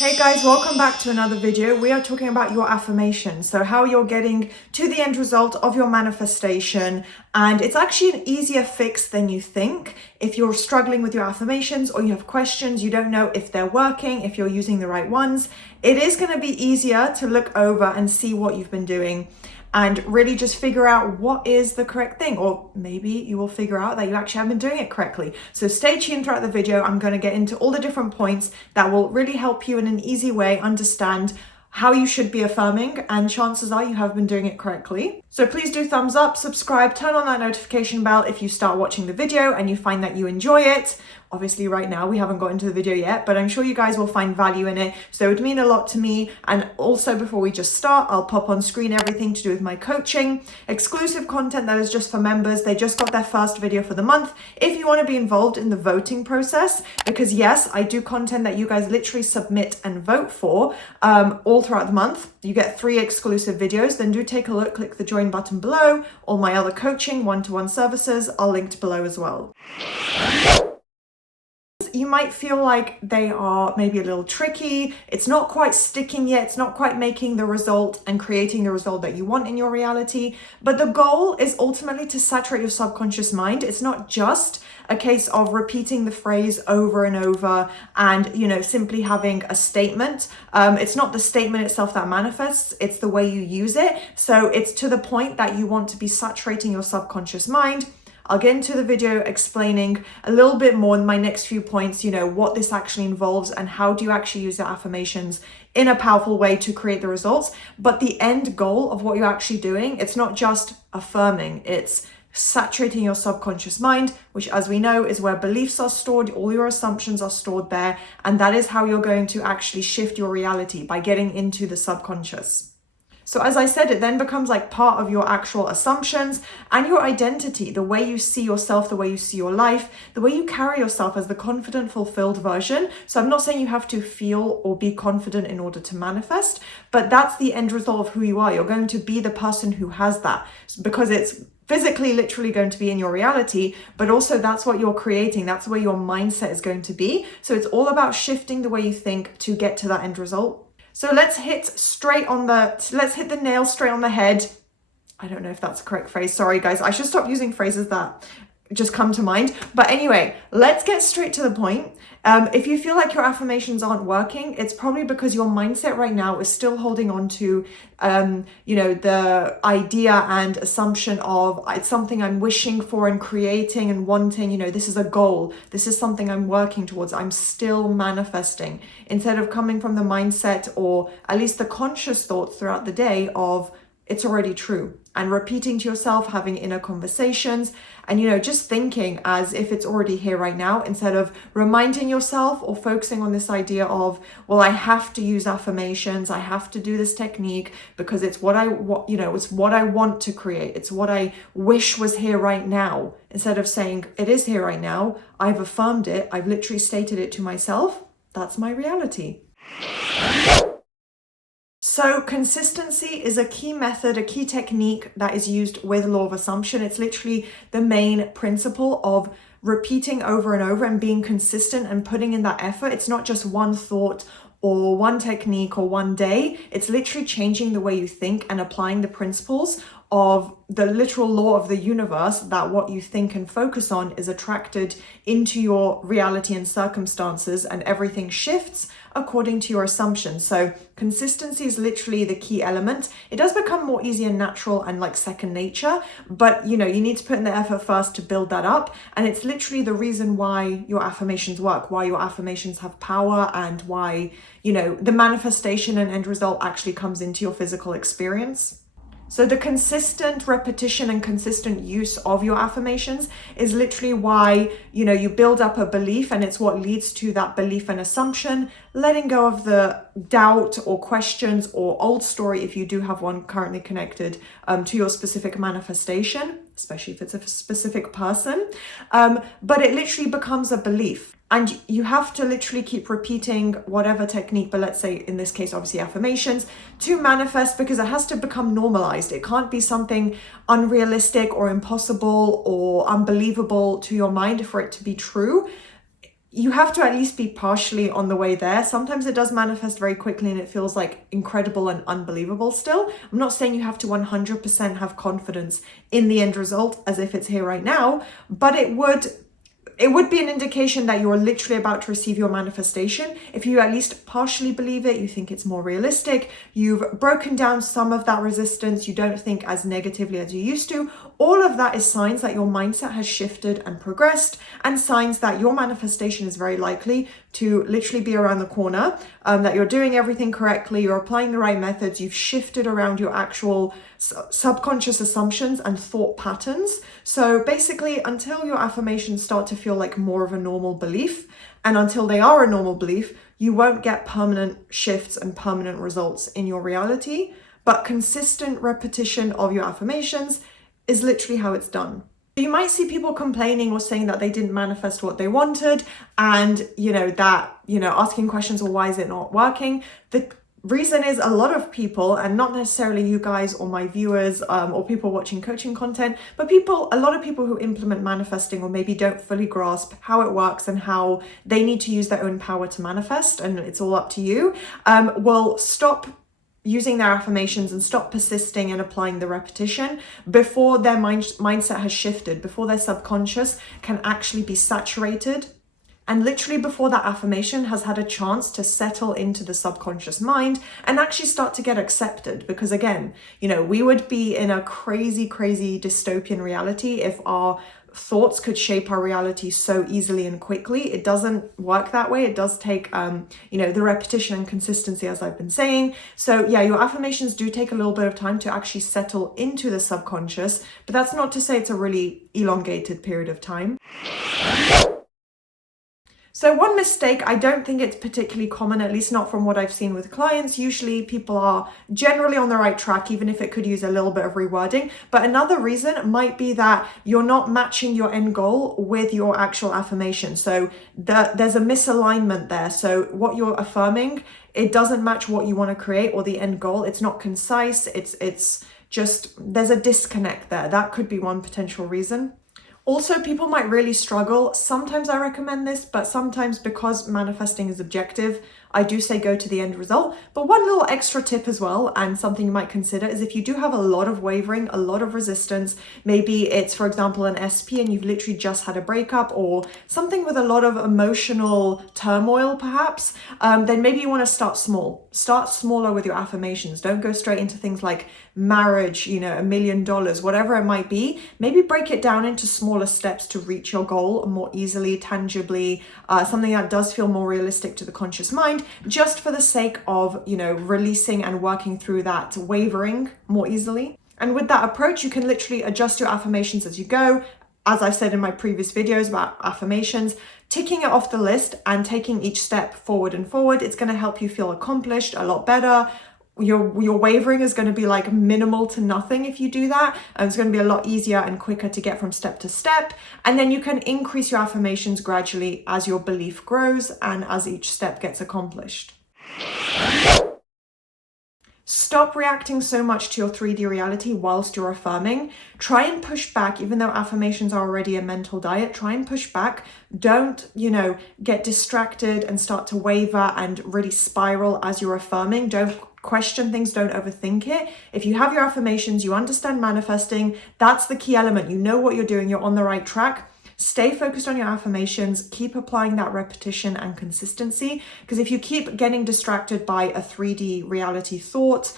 Hey guys, welcome back to another video. We are talking about your affirmations. So how you're getting to the end result of your manifestation. And it's actually an easier fix than you think. If you're struggling with your affirmations or you have questions, you don't know if they're working, if you're using the right ones, it is going to be easier to look over and see what you've been doing and really just figure out what is the correct thing. Or maybe you will figure out that you actually have been doing it correctly. So stay tuned throughout the video. I'm going to get into all the different points that will really help you in an easy way understand how you should be affirming, and chances are you have been doing it correctly. So please do thumbs up, subscribe, turn on that notification bell if you start watching the video and you find that you enjoy it. Obviously right now we haven't got into the video yet, but I'm sure you guys will find value in it. So it would mean a lot to me. And also before we just start, I'll pop on screen everything to do with my coaching, exclusive content that is just for members. They just got their first video for the month. If you want to be involved in the voting process, because yes, I do content that you guys literally submit and vote for all throughout the month. You get 3 exclusive videos. Then do take a look, click the join button below. All my other coaching, one-to-one services are linked below as well. You might feel like they are maybe a little tricky. It's not quite sticking yet. It's not quite making the result and creating the result that you want in your reality. But the goal is ultimately to saturate your subconscious mind. It's not just a case of repeating the phrase over and over and, simply having a statement. It's not the statement itself that manifests. It's the way you use it. So it's to the point that you want to be saturating your subconscious mind. I'll get into the video explaining a little bit more in my next few points, what this actually involves and how do you actually use your affirmations in a powerful way to create the results. But the end goal of what you're actually doing, it's not just affirming, it's saturating your subconscious mind, which as we know is where beliefs are stored, all your assumptions are stored there. And that is how you're going to actually shift your reality, by getting into the subconscious. So as I said, it then becomes like part of your actual assumptions and your identity, the way you see yourself, the way you see your life, the way you carry yourself as the confident, fulfilled version. So I'm not saying you have to feel or be confident in order to manifest, but that's the end result of who you are. You're going to be the person who has that, because it's physically, literally going to be in your reality, but also that's what you're creating. That's where your mindset is going to be. So it's all about shifting the way you think to get to that end result. So let's hit the nail straight on the head. I don't know if that's a correct phrase. Sorry, guys. I should stop using phrases that just come to mind. But anyway, let's get straight to the point. If you feel like your affirmations aren't working, it's probably because your mindset right now is still holding on to, the idea and assumption of it's something I'm wishing for and creating and wanting, this is a goal. This is something I'm working towards. I'm still manifesting, instead of coming from the mindset, or at least the conscious thoughts throughout the day of it's already true, and repeating to yourself, having inner conversations, and just thinking as if it's already here right now, instead of reminding yourself or focusing on this idea of, well, I have to use affirmations, I have to do this technique because it's what I want to create, it's what I wish was here right now. Instead of saying it is here right now, I've affirmed it, I've literally stated it to myself, that's my reality. So consistency is a key method, a key technique that is used with law of assumption. It's literally the main principle of repeating over and over and being consistent and putting in that effort. It's not just one thought or one technique or one day. It's literally changing the way you think and applying the principles of the literal law of the universe, that what you think and focus on is attracted into your reality and circumstances, and everything shifts according to your assumptions. So consistency is literally the key element. It does become more easy and natural and like second nature, but you need to put in the effort first to build that up. And it's literally the reason why your affirmations work, why your affirmations have power, and why, the manifestation and end result actually comes into your physical experience. So the consistent repetition and consistent use of your affirmations is literally why, you build up a belief, and it's what leads to that belief and assumption, letting go of the doubt or questions or old story, if you do have one currently connected to your specific manifestation, especially if it's a specific person. But it literally becomes a belief. And you have to literally keep repeating whatever technique, but let's say in this case, obviously affirmations, to manifest, because it has to become normalized. It can't be something unrealistic or impossible or unbelievable to your mind for it to be true. you have to at least be partially on the way there. Sometimes it does manifest very quickly and it feels like incredible and unbelievable still. I'm not saying you have to 100% have confidence in the end result as if it's here right now, but it would be an indication that you're literally about to receive your manifestation. If you at least partially believe it, you think it's more realistic, you've broken down some of that resistance, you don't think as negatively as you used to, all of that is signs that your mindset has shifted and progressed, and signs that your manifestation is very likely to literally be around the corner, that you're doing everything correctly, you're applying the right methods, you've shifted around your actual subconscious assumptions and thought patterns. So basically, until your affirmations start to feel like more of a normal belief, and until they are a normal belief, you won't get permanent shifts and permanent results in your reality. But consistent repetition of your affirmations is literally how it's done. You might see people complaining or saying that they didn't manifest what they wanted, and asking questions, well, why is it not working? The reason is a lot of people, and not necessarily you guys or my viewers or people watching coaching content, but a lot of people who implement manifesting or maybe don't fully grasp how it works and how they need to use their own power to manifest, and it's all up to you, will stop using their affirmations and stop persisting and applying the repetition before their mindset has shifted, before their subconscious can actually be saturated, and literally before that affirmation has had a chance to settle into the subconscious mind and actually start to get accepted. Because again, we would be in a crazy, crazy dystopian reality if our thoughts could shape our reality so easily and quickly. It doesn't work that way. It does take, the repetition and consistency, as I've been saying. So yeah, your affirmations do take a little bit of time to actually settle into the subconscious, but that's not to say it's a really elongated period of time. So one mistake, I don't think it's particularly common, at least not from what I've seen with clients. Usually people are generally on the right track, even if it could use a little bit of rewording. But another reason might be that you're not matching your end goal with your actual affirmation. So there's a misalignment there. So what you're affirming, it doesn't match what you want to create or the end goal. It's not concise. It's just, there's a disconnect there. That could be one potential reason. Also, people might really struggle. Sometimes I recommend this, but sometimes because manifesting is objective, I do say go to the end result. But one little extra tip as well, and something you might consider, is if you do have a lot of wavering, a lot of resistance, maybe it's, for example, an SP and you've literally just had a breakup or something with a lot of emotional turmoil perhaps, then maybe you want to start small. Start smaller with your affirmations. Don't go straight into things like marriage, $1 million, whatever it might be. Maybe break it down into smaller steps to reach your goal more easily, tangibly, something that does feel more realistic to the conscious mind, just for the sake of, releasing and working through that wavering more easily. And with that approach, you can literally adjust your affirmations as you go. As I've said in my previous videos about affirmations, ticking it off the list and taking each step forward and forward, it's going to help you feel accomplished a lot better. Your wavering is going to be like minimal to nothing if you do that. And it's going to be a lot easier and quicker to get from step to step. And then you can increase your affirmations gradually as your belief grows and as each step gets accomplished. Stop reacting so much to your 3D reality whilst you're affirming. Try and push back, even though affirmations are already a mental diet, try and push back. Don't, get distracted and start to waver and really spiral as you're affirming. Don't question things, don't overthink it. If you have your affirmations, you understand manifesting, that's the key element. You know what you're doing, you're on the right track. Stay focused on your affirmations, keep applying that repetition and consistency, because if you keep getting distracted by a 3D reality thought,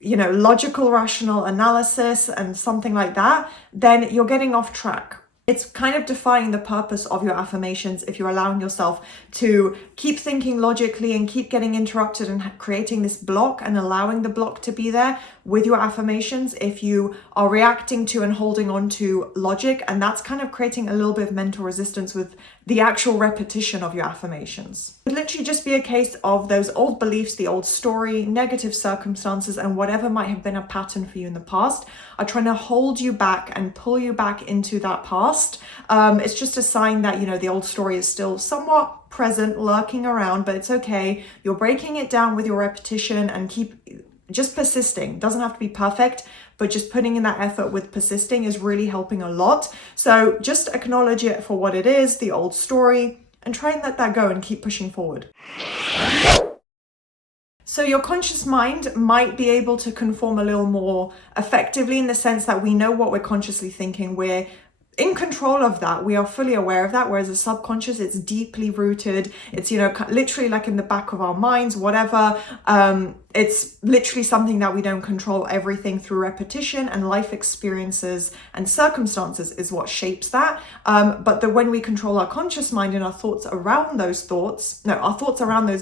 logical, rational analysis and something like that, then you're getting off track. It's kind of defying the purpose of your affirmations if you're allowing yourself to keep thinking logically and keep getting interrupted and creating this block and allowing the block to be there with your affirmations. If you are reacting to and holding on to logic, and that's kind of creating a little bit of mental resistance with the actual repetition of your affirmations. It would literally just be a case of those old beliefs, the old story, negative circumstances, and whatever might have been a pattern for you in the past are trying to hold you back and pull you back into that past. It's just a sign that, the old story is still somewhat present, lurking around, but it's okay. You're breaking it down with your repetition and keep just persisting. Doesn't have to be perfect, but just putting in that effort with persisting is really helping a lot. So just acknowledge it for what it is, the old story, and try and let that go and keep pushing forward. So your conscious mind might be able to conform a little more effectively in the sense that we know what we're consciously thinking. We're in control of that. We are fully aware of that. Whereas the subconscious, it's deeply rooted. It's, literally like in the back of our minds, whatever. It's literally something that we don't control. Everything through repetition and life experiences and circumstances is what shapes that. But when we control our conscious mind and our thoughts around those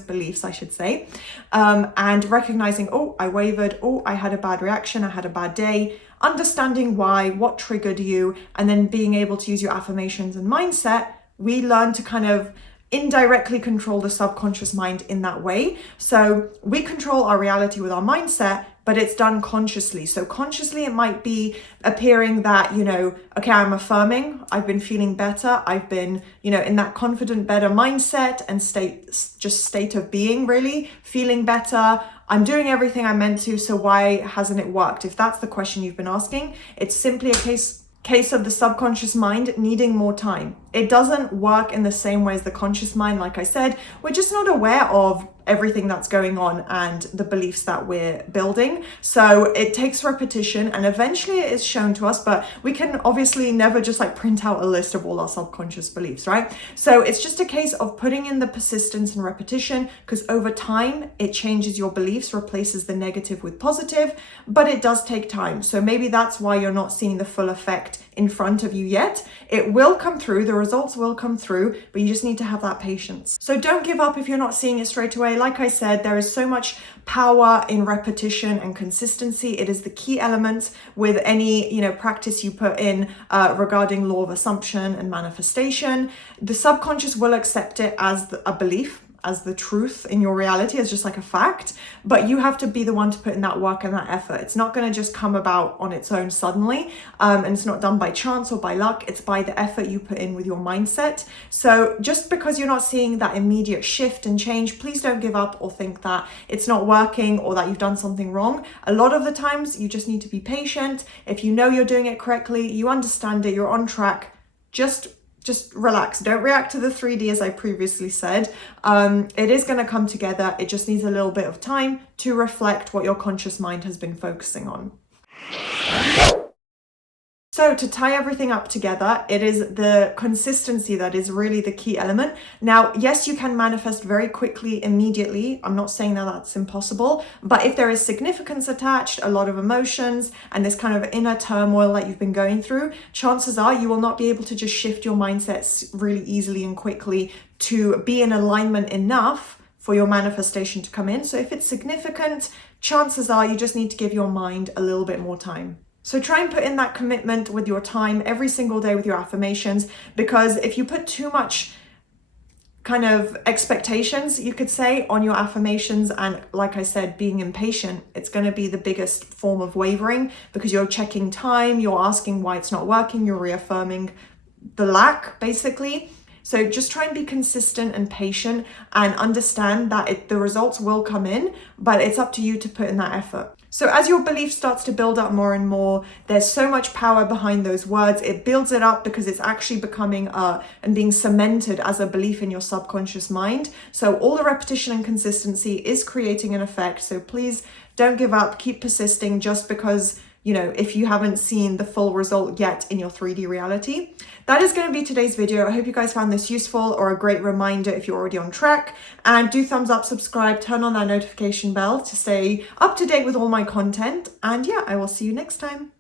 beliefs, I should say, and recognizing, oh, I wavered, oh, I had a bad reaction, I had a bad day, understanding why, what triggered you, and then being able to use your affirmations and mindset, we learn to kind of indirectly control the subconscious mind in that way. So we control our reality with our mindset, but it's done consciously. So consciously, it might be appearing that, okay, I'm affirming, I've been feeling better, I've been, in that confident, better mindset and state of being, really feeling better. I'm doing everything I meant to, so why hasn't it worked? If that's the question you've been asking, it's simply a case of the subconscious mind needing more time. It doesn't work in the same way as the conscious mind. Like I said, we're just not aware of everything that's going on and the beliefs that we're building. So it takes repetition and eventually it is shown to us, but we can obviously never just print out a list of all our subconscious beliefs, right? So it's just a case of putting in the persistence and repetition, because over time it changes your beliefs, replaces the negative with positive, but it does take time. So maybe that's why you're not seeing the full effect in front of you yet. It will come through, the results will come through, but you just need to have that patience. So don't give up if you're not seeing it straight away. Like I said, there is so much power in repetition and consistency. It is the key element with any, practice you put in regarding law of assumption and manifestation. The subconscious will accept it as a belief, as the truth in your reality, as just like a fact, but you have to be the one to put in that work and that effort. It's not going to just come about on its own suddenly, and it's not done by chance or by luck. It's by the effort you put in with your mindset. So just because you're not seeing that immediate shift and change, please don't give up or think that it's not working or that you've done something wrong. A lot of the times you just need to be patient. If you know you're doing it correctly, you understand it, you're on track, just relax. Don't react to the 3D as I previously said. It is going to come together. It just needs a little bit of time to reflect what your conscious mind has been focusing on. So to tie everything up together, it is the consistency that is really the key element. Now, yes, you can manifest very quickly, immediately. I'm not saying that that's impossible, but if there is significance attached, a lot of emotions, and this kind of inner turmoil that you've been going through, chances are you will not be able to just shift your mindsets really easily and quickly to be in alignment enough for your manifestation to come in. So if it's significant, chances are you just need to give your mind a little bit more time. So try and put in that commitment with your time every single day with your affirmations, because if you put too much kind of expectations, you could say, on your affirmations, and like I said, being impatient, it's going to be the biggest form of wavering, because you're checking time, you're asking why it's not working, you're reaffirming the lack, basically. So just try and be consistent and patient and understand that the results will come in, but it's up to you to put in that effort. So as your belief starts to build up more and more, there's so much power behind those words. It builds it up because it's actually becoming and being cemented as a belief in your subconscious mind. So all the repetition and consistency is creating an effect. So please don't give up, keep persisting just because, if you haven't seen the full result yet in your 3D reality. That is going to be today's video. I hope you guys found this useful or a great reminder if you're already on track. And do thumbs up, subscribe, turn on that notification bell to stay up to date with all my content. And yeah, I will see you next time.